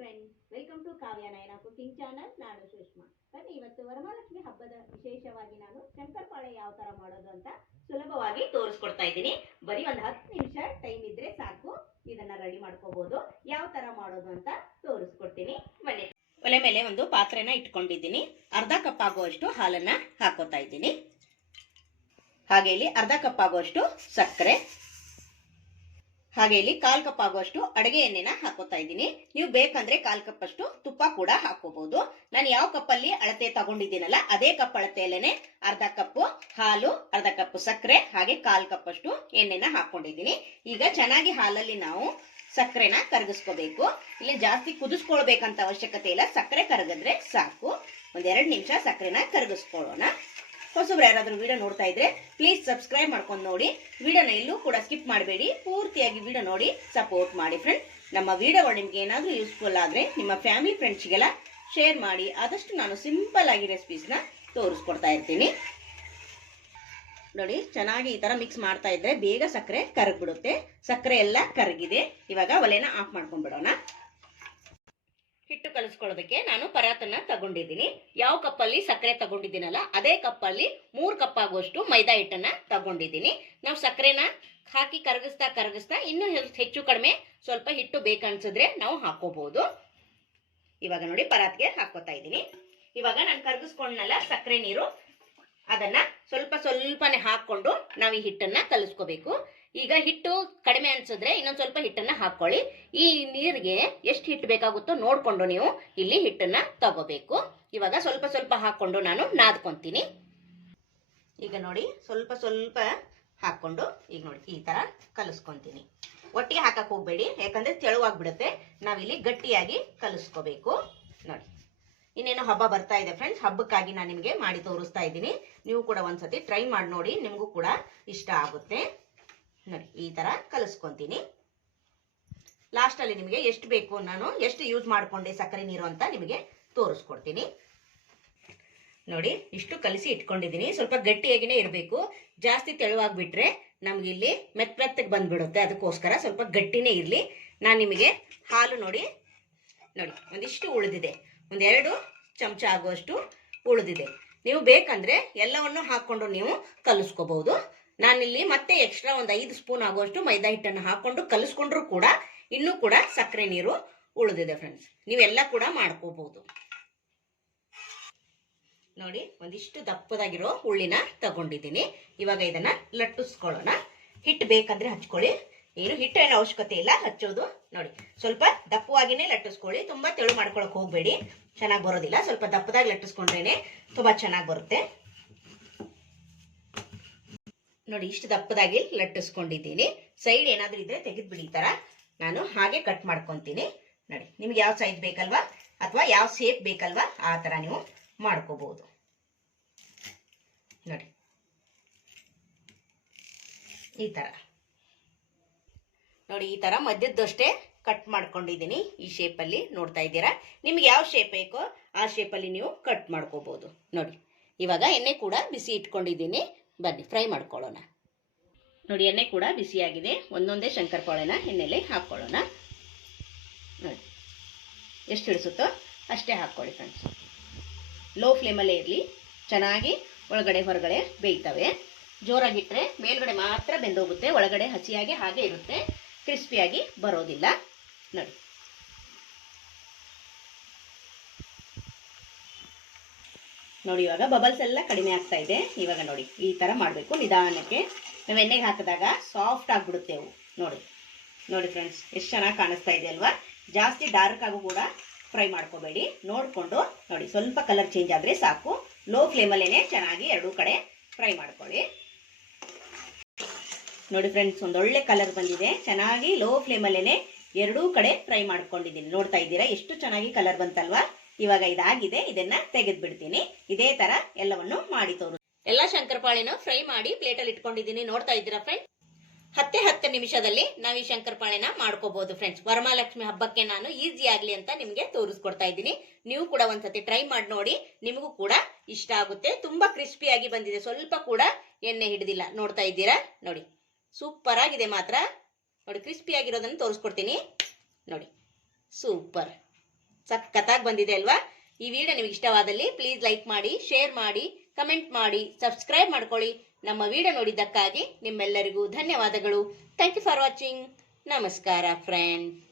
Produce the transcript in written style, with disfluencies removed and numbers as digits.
Friends, welcome to Kavya Nayana cooking channel. ನಾನು ಸುಷ್ಮಾ. ಬನ್ನಿ, ಇವತ್ತು ವರಮಹಾಲಕ್ಷ್ಮಿ ಹಬ್ಬದ ವಿಶೇಷವಾಗಿ ನಾನು ಶಂಕರಪಾಳೆ ಯಾವ ತರ ಮಾಡೋದು ಅಂತ ಸುಲಭವಾಗಿ ತೋರಿಸ್ಕೊಡ್ತಾ ಇದ್ದೀನಿ. ಬರೀ ಒಂದು 10 ನಿಮಿಷ ಟೈಮ್ ಇದ್ರೆ ಸಾಕು, ಇದನ್ನ ರೆಡಿ ಮಾಡ್ಕೋಬಹುದು. ಯಾವ ತರ ಮಾಡೋದು ಅಂತ ತೋರಿಸ್ಕೊಡ್ತೀನಿ. ಬನ್ನಿ. ಒಲೆ ಮೇಲೆ ಒಂದು ಪಾತ್ರೆನ ಇಟ್ಕೊಂಡಿದ್ದೀನಿ. ಅರ್ಧ ಕಪ್ ಆಗುವಷ್ಟು ಹಾಲನ್ನ ಹಾಕೋತಾ ಇದ್ದೀನಿ. ಹಾಗೆ ಇಲ್ಲಿ ಅರ್ಧ ಕಪ್ ಆಗುವಷ್ಟು ಸಕ್ಕರೆ, ಹಾಗೆ ಇಲ್ಲಿ 1/4 ಕಪ್ ಆಗುವಷ್ಟು ಅಡುಗೆ ಎಣ್ಣೆನ ಹಾಕೋತಾ ಇದ್ದೀನಿ. ನೀವು ಬೇಕಂದ್ರೆ 1/4 ಕಪ್ ಅಷ್ಟು ತುಪ್ಪ ಕೂಡ ಹಾಕೋಬಹುದು. ನಾನು ಯಾವ ಕಪ್ಪಲ್ಲಿ ಅಳತೆ ತಗೊಂಡಿದ್ದೀನಲ್ಲ ಅದೇ ಕಪ್ ಅಳತೆಯಲ್ಲೇನೆ ಅರ್ಧ ಕಪ್ ಹಾಲು, ಅರ್ಧ ಕಪ್ ಸಕ್ಕರೆ, ಹಾಗೆ 1/4 ಕಪ್ ಅಷ್ಟು ಎಣ್ಣೆನ ಹಾಕೊಂಡಿದ್ದೀನಿ. ಈಗ ಚೆನ್ನಾಗಿ ಹಾಲಲ್ಲಿ ನಾವು ಸಕ್ಕರೆನ ಕರಗಿಸ್ಕೋಬೇಕು. ಇಲ್ಲಿ ಜಾಸ್ತಿ ಕುದಿಸ್ಕೊಳ್ಬೇಕಂತ ಅವಶ್ಯಕತೆ ಇಲ್ಲ, ಸಕ್ಕರೆ ಕರಗಿದ್ರೆ ಸಾಕು. 1-2 ನಿಮಿಷ ಸಕ್ಕರೆನ ಕರಗಿಸ್ಕೊಳ್ಳೋಣ. ಹೊಸಬ್ರು ಯಾರಾದ್ರೂ ವಿಡಿಯೋ ನೋಡ್ತಾ ಇದ್ರೆ ಪ್ಲೀಸ್ ಸಬ್ಸ್ಕ್ರೈಬ್ ಮಾಡ್ಕೊಂಡು ನೋಡಿ. ವಿಡಿಯೋನ ಎಲ್ಲೂ ಕೂಡ ಸ್ಕಿಪ್ ಮಾಡಬೇಡಿ, ಪೂರ್ತಿಯಾಗಿ ವಿಡಿಯೋ ನೋಡಿ ಸಪೋರ್ಟ್ ಮಾಡಿ ಫ್ರೆಂಡ್. ನಮ್ಮ ವಿಡಿಯೋಗಳು ನಿಮ್ಗೆ ಏನಾದ್ರೂ ಯೂಸ್ಫುಲ್ ಆದ್ರೆ ನಿಮ್ಮ ಫ್ಯಾಮಿಲಿ ಫ್ರೆಂಡ್ಸ್ಗೆಲ್ಲ ಶೇರ್ ಮಾಡಿ. ಆದಷ್ಟು ನಾನು ಸಿಂಪಲ್ ಆಗಿ ರೆಸಿಪೀಸ್ನ ತೋರಿಸ್ಕೊಡ್ತಾ ಇರ್ತೀನಿ. ನೋಡಿ, ಚೆನ್ನಾಗಿ ಈ ತರ ಮಿಕ್ಸ್ ಮಾಡ್ತಾ ಇದ್ರೆ ಬೇಗ ಸಕ್ಕರೆ ಕರಗ್ಬಿಡುತ್ತೆ. ಸಕ್ಕರೆ ಎಲ್ಲ ಕರಗಿದೆ. ಇವಾಗ ಒಲೆನ ಆಫ್ ಮಾಡ್ಕೊಂಡ್ಬಿಡೋಣ. ಹಿಟ್ಟು ಕಲಿಸ್ಕೊಳ್ಳೋದಕ್ಕೆ ನಾನು ಪರಾತನ್ನ ತಗೊಂಡಿದ್ದೀನಿ. ಯಾವ ಕಪ್ಪಲ್ಲಿ ಸಕ್ಕರೆ ತಗೊಂಡಿದ್ದೀನಲ್ಲ ಅದೇ ಕಪ್ಪಲ್ಲಿ 3 ಕಪ್ ಆಗುವಷ್ಟು ಮೈದಾ ಹಿಟ್ಟನ್ನ ತಗೊಂಡಿದ್ದೀನಿ. ನಾವು ಸಕ್ಕರೆನ ಹಾಕಿ ಕರಗಿಸ್ತಾ ಇನ್ನೂ ಹೆಚ್ಚು ಕಡಿಮೆ ಸ್ವಲ್ಪ ಹಿಟ್ಟು ಬೇಕನ್ಸಿದ್ರೆ ನಾವು ಹಾಕೋಬಹುದು. ಇವಾಗ ನೋಡಿ ಪರಾತ್ಗೆ ಹಾಕೋತಾ ಇದ್ದೀನಿ. ಇವಾಗ ನಾನು ಕರಗಿಸ್ಕೊಂಡನಲ್ಲ ಸಕ್ಕರೆ ನೀರು, ಅದನ್ನ ಸ್ವಲ್ಪನೇ ಹಾಕೊಂಡು ನಾವು ಈ ಹಿಟ್ಟನ್ನ ಕಲಿಸ್ಕೋಬೇಕು. ಈಗ ಹಿಟ್ಟು ಕಡಿಮೆ ಅನ್ಸಿದ್ರೆ ಇನ್ನೊಂದ್ ಸ್ವಲ್ಪ ಹಿಟ್ಟನ್ನ ಹಾಕೊಳ್ಳಿ. ಈ ನೀರಿಗೆ ಎಷ್ಟು ಹಿಟ್ಟು ಬೇಕಾಗುತ್ತೋ ನೋಡ್ಕೊಂಡು ನೀವು ಇಲ್ಲಿ ಹಿಟ್ಟನ್ನ ತಗೋಬೇಕು. ಇವಾಗ ಸ್ವಲ್ಪ ಹಾಕೊಂಡು ನಾನು ನಾದ್ಕೊಂತೀನಿ. ಈಗ ನೋಡಿ ಸ್ವಲ್ಪ ಹಾಕೊಂಡು ಈಗ ನೋಡಿ ಈ ತರ ಕಲಿಸ್ಕೊಂತೀನಿ. ಒಟ್ಟಿಗೆ ಹಾಕಕ್ ಹೋಗ್ಬೇಡಿ, ಯಾಕಂದ್ರೆ ತೆಳುವಾಗ್ಬಿಡುತ್ತೆ. ನಾವಿಲ್ಲಿ ಗಟ್ಟಿಯಾಗಿ ಕಲಿಸ್ಕೋಬೇಕು. ನೋಡಿ, ಇನ್ನೇನು ಹಬ್ಬ ಬರ್ತಾ ಇದೆ ಫ್ರೆಂಡ್ಸ್, ಹಬ್ಬಕ್ಕಾಗಿ ನಾನು ನಿಮಗೆ ಮಾಡಿ ತೋರಿಸ್ತಾ ಇದ್ದೀನಿ. ನೀವು ಕೂಡ ಒಂದ್ಸತಿ ಟ್ರೈ ಮಾಡಿ ನೋಡಿ, ನಿಮಗೂ ಕೂಡ ಇಷ್ಟ ಆಗುತ್ತೆ. ನೋಡಿ ಈ ತರ ಕಲಿಸ್ಕೊಂತೀನಿ. ಲಾಸ್ಟ್ ಅಲ್ಲಿ ನಿಮಗೆ ಎಷ್ಟು ಬೇಕು, ನಾನು ಎಷ್ಟು ಯೂಸ್ ಮಾಡ್ಕೊಂಡೆ ಸಕ್ಕರೆ ನೀರು ಅಂತ ನಿಮಗೆ ತೋರಿಸ್ಕೊಡ್ತೀನಿ. ನೋಡಿ, ಇಷ್ಟು ಕಲಿಸಿ ಇಟ್ಕೊಂಡಿದ್ದೀನಿ. ಸ್ವಲ್ಪ ಗಟ್ಟಿಯಾಗಿನೇ ಇರಬೇಕು. ಜಾಸ್ತಿ ತೆಳುವಾಗ್ಬಿಟ್ರೆ ನಮ್ಗೆ ಇಲ್ಲಿ ಮೆತ್ತಗೆ ಬಂದ್ಬಿಡುತ್ತೆ. ಅದಕ್ಕೋಸ್ಕರ ಸ್ವಲ್ಪ ಗಟ್ಟಿನೇ ಇರಲಿ. ನಾನು ನಿಮಗೆ ಹಾಲು ನೋಡಿ ಒಂದಿಷ್ಟು ಉಳಿದಿದೆ, 1-2 ಚಮಚ ಆಗುವಷ್ಟು ಉಳಿದಿದೆ. ನೀವು ಬೇಕಂದ್ರೆ ಎಲ್ಲವನ್ನು ಹಾಕೊಂಡು ನೀವು ಕಲಿಸ್ಕೋಬಹುದು. ನಾನಿಲ್ಲಿ ಮತ್ತೆ ಎಕ್ಸ್ಟ್ರಾ 5 ಸ್ಪೂನ್ ಆಗುವಷ್ಟು ಮೈದಾ ಹಿಟ್ಟನ್ನು ಹಾಕೊಂಡು ಕಲಿಸ್ಕೊಂಡ್ರು ಕೂಡ ಇನ್ನೂ ಕೂಡ ಸಕ್ಕರೆ ನೀರು ಉಳಿದಿದೆ ಫ್ರೆಂಡ್ಸ್. ನೀವೆಲ್ಲ ಕೂಡ ಮಾಡ್ಕೋಬಹುದು. ನೋಡಿ, ಒಂದಿಷ್ಟು ದಪ್ಪದಾಗಿರೋ ಹುಳ್ಳಿನ ತಗೊಂಡಿದ್ದೀನಿ. ಇವಾಗ ಇದನ್ನ ಲಟ್ಟಿಸ್ಕೊಳ್ಳೋಣ. ಹಿಟ್ಟು ಬೇಕಂದ್ರೆ ಹಚ್ಕೊಳ್ಳಿ, ಏನು ಹಿಟ್ಟಿನ ಅವಶ್ಯಕತೆ ಇಲ್ಲ ಹಚ್ಚೋದು. ನೋಡಿ, ಸ್ವಲ್ಪ ದಪ್ಪವಾಗಿನೇ ಲಟ್ಟಿಸ್ಕೊಳ್ಳಿ. ತುಂಬಾ ತೆಳು ಮಾಡ್ಕೊಳಕ್ ಹೋಗ್ಬೇಡಿ, ಚೆನ್ನಾಗಿ ಬರೋದಿಲ್ಲ. ಸ್ವಲ್ಪ ದಪ್ಪದಾಗಿ ಲಟ್ಟಿಸ್ಕೊಂಡ್ರೇನೆ ತುಂಬಾ ಚೆನ್ನಾಗಿ ಬರುತ್ತೆ. ನೋಡಿ, ಇಷ್ಟು ದಪ್ಪದಾಗಿ ಲಟ್ಟಿಸ್ಕೊಂಡಿದ್ದೀನಿ. ಸೈಡ್ ಏನಾದ್ರೂ ಇದ್ರೆ ತೆಗೆದ್ಬಿಡಿ. ಈ ತರ ನಾನು ಹಾಗೆ ಕಟ್ ಮಾಡ್ಕೊಂತೀನಿ. ನೋಡಿ, ನಿಮ್ಗೆ ಯಾವ ಸೈಜ್ ಬೇಕಲ್ವಾ ಅಥವಾ ಯಾವ ಶೇಪ್ ಬೇಕಲ್ವಾ ಆ ತರ ನೀವು ಮಾಡ್ಕೋಬಹುದು. ನೋಡಿ ಈ ತರ ನೋಡಿ, ಈ ತರ ಮಧ್ಯದಷ್ಟೇ ಕಟ್ ಮಾಡ್ಕೊಂಡಿದ್ದೀನಿ. ಈ ಶೇಪ್ ಅಲ್ಲಿ ನೋಡ್ತಾ ಇದ್ದೀರಾ. ನಿಮ್ಗೆ ಯಾವ ಶೇಪ್ ಬೇಕೋ ಆ ಶೇಪ್ ಅಲ್ಲಿ ನೀವು ಕಟ್ ಮಾಡ್ಕೋಬಹುದು. ನೋಡಿ, ಇವಾಗ ಎಣ್ಣೆ ಕೂಡ ಬಿಸಿ ಇಟ್ಕೊಂಡಿದ್ದೀನಿ. ಬನ್ನಿ ಫ್ರೈ ಮಾಡ್ಕೊಳ್ಳೋಣ. ನೋಡಿ, ಎಣ್ಣೆ ಕೂಡ ಬಿಸಿಯಾಗಿದೆ. ಒಂದೊಂದೇ ಶಂಕರಪಾಳೆನ ಎಣ್ಣೆಲಿ ಹಾಕೊಳ್ಳೋಣ. ನೋಡಿ, ಎಷ್ಟು ಹಿಡಿಸುತ್ತೋ ಅಷ್ಟೇ ಹಾಕ್ಕೊಳ್ಳಿ ಫ್ರೆಂಡ್ಸ್. ಲೋ ಫ್ಲೇಮಲ್ಲೇ ಇರಲಿ, ಚೆನ್ನಾಗಿ ಒಳಗಡೆ ಹೊರಗಡೆ ಬೇಯ್ತವೆ. ಜೋರಾಗಿಟ್ಟರೆ ಮೇಲ್ಗಡೆ ಮಾತ್ರ ಬೆಂದೋಗುತ್ತೆ, ಒಳಗಡೆ ಹಸಿಯಾಗಿ ಹಾಗೆ ಇರುತ್ತೆ, ಕ್ರಿಸ್ಪಿಯಾಗಿ ಬರೋದಿಲ್ಲ. ನೋಡಿ, ನೋಡಿ ಇವಾಗ ಬಬಲ್ಸ್ ಎಲ್ಲ ಕಡಿಮೆ ಆಗ್ತಾ ಇದೆ. ಇವಾಗ ನೋಡಿ ಈ ತರ ಮಾಡಬೇಕು ನಿಧಾನಕ್ಕೆ. ನಾವು ಎಣ್ಣೆಗೆ ಹಾಕಿದಾಗ ಸಾಫ್ಟ್ ಆಗಿಬಿಡುತ್ತೆ ಅವು. ನೋಡಿ ಫ್ರೆಂಡ್ಸ್, ಎಷ್ಟು ಚೆನ್ನಾಗಿ ಕಾಣಿಸ್ತಾ ಇದೆ ಅಲ್ವಾ. ಜಾಸ್ತಿ ಡಾರ್ಕ್ ಆಗು ಕೂಡ ಫ್ರೈ ಮಾಡ್ಕೋಬೇಡಿ. ನೋಡ್ಕೊಂಡು ನೋಡಿ, ಸ್ವಲ್ಪ ಕಲರ್ ಚೇಂಜ್ ಆದ್ರೆ ಸಾಕು. ಲೋ ಫ್ಲೇಮಲ್ಲೇನೆ ಚೆನ್ನಾಗಿ 2 ಕಡೆ ಫ್ರೈ ಮಾಡ್ಕೊಳ್ಳಿ. ನೋಡಿ ಫ್ರೆಂಡ್ಸ್, ಒಂದೊಳ್ಳೆ ಕಲರ್ ಬಂದಿದೆ. ಚೆನ್ನಾಗಿ ಲೋ ಫ್ಲೇಮಲ್ಲೇನೆ 2 ಕಡೆ ಫ್ರೈ ಮಾಡ್ಕೊಂಡಿದ್ದೀನಿ. ನೋಡ್ತಾ ಇದ್ದೀರಾ ಎಷ್ಟು ಚೆನ್ನಾಗಿ ಕಲರ್ ಬಂತಲ್ವಾ. ಇವಾಗ ಇದಾಗಿದೆ, ಇದನ್ನ ತೆಗೆದು ಬಿಡ್ತೀನಿ. ಇದೇ ತರ ಎಲ್ಲವನ್ನು ಮಾಡಿ ತೋರಿಸ್ತೀನಿ. ಎಲ್ಲ ಶಂಕರಪಾಳೆನ ಫ್ರೈ ಮಾಡಿ ಪ್ಲೇಟಲ್ಲಿ ಇಟ್ಕೊಂಡಿದ್ದೀನಿ. ನೋಡ್ತಾ ಇದ್ದೀರಾ ಫ್ರೆಂಡ್ಸ್, 10 ನಿಮಿಷದಲ್ಲಿ ನಾವು ಈ ಶಂಕರಪಾಳೆನ ಮಾಡ್ಕೋಬಹುದು ಫ್ರೆಂಡ್ಸ್. ವರಮಹಾಲಕ್ಷ್ಮಿ ಹಬ್ಬಕ್ಕೆ ನಾನು ಈಸಿ ಆಗ್ಲಿ ಅಂತ ನಿಮ್ಗೆ ತೋರಿಸ್ಕೊಡ್ತಾ ಇದ್ದೀನಿ. ನೀವು ಕೂಡ ಒಂದ್ಸತಿ ಟ್ರೈ ಮಾಡಿ ನೋಡಿ, ನಿಮಗೂ ಕೂಡ ಇಷ್ಟ ಆಗುತ್ತೆ. ತುಂಬಾ ಕ್ರಿಸ್ಪಿಯಾಗಿ ಬಂದಿದೆ, ಸ್ವಲ್ಪ ಕೂಡ ಎಣ್ಣೆ ಹಿಡಿದಿಲ್ಲ. ನೋಡ್ತಾ ಇದ್ದೀರಾ, ನೋಡಿ ಸೂಪರ್ ಆಗಿದೆ ಮಾತ್ರ. ನೋಡಿ, ಕ್ರಿಸ್ಪಿ ಆಗಿರೋದನ್ನು ತೋರಿಸ್ಕೊಡ್ತೀನಿ. ನೋಡಿ, ಸೂಪರ್. ಸಖತ್ತಾಗಿ ಬಂದಿದೆ ಅಲ್ವಾ? ಈ ವಿಡಿಯೋ ನಿಮಗೆ ಇಷ್ಟವಾದಲ್ಲಿ ಪ್ಲೀಸ್ ಲೈಕ್ ಮಾಡಿ, ಶೇರ್ ಮಾಡಿ, ಕಮೆಂಟ್ ಮಾಡಿ, ಸಬ್ಸ್ಕ್ರೈಬ್ ಮಾಡ್ಕೊಳ್ಳಿ. ನಮ್ಮ ವಿಡಿಯೋ ನೋಡಿದ್ದಕ್ಕಾಗಿ ನಿಮ್ಮೆಲ್ಲರಿಗೂ ಧನ್ಯವಾದಗಳು. Thank you for watching. ನಮಸ್ಕಾರ ಫ್ರೆಂಡ್.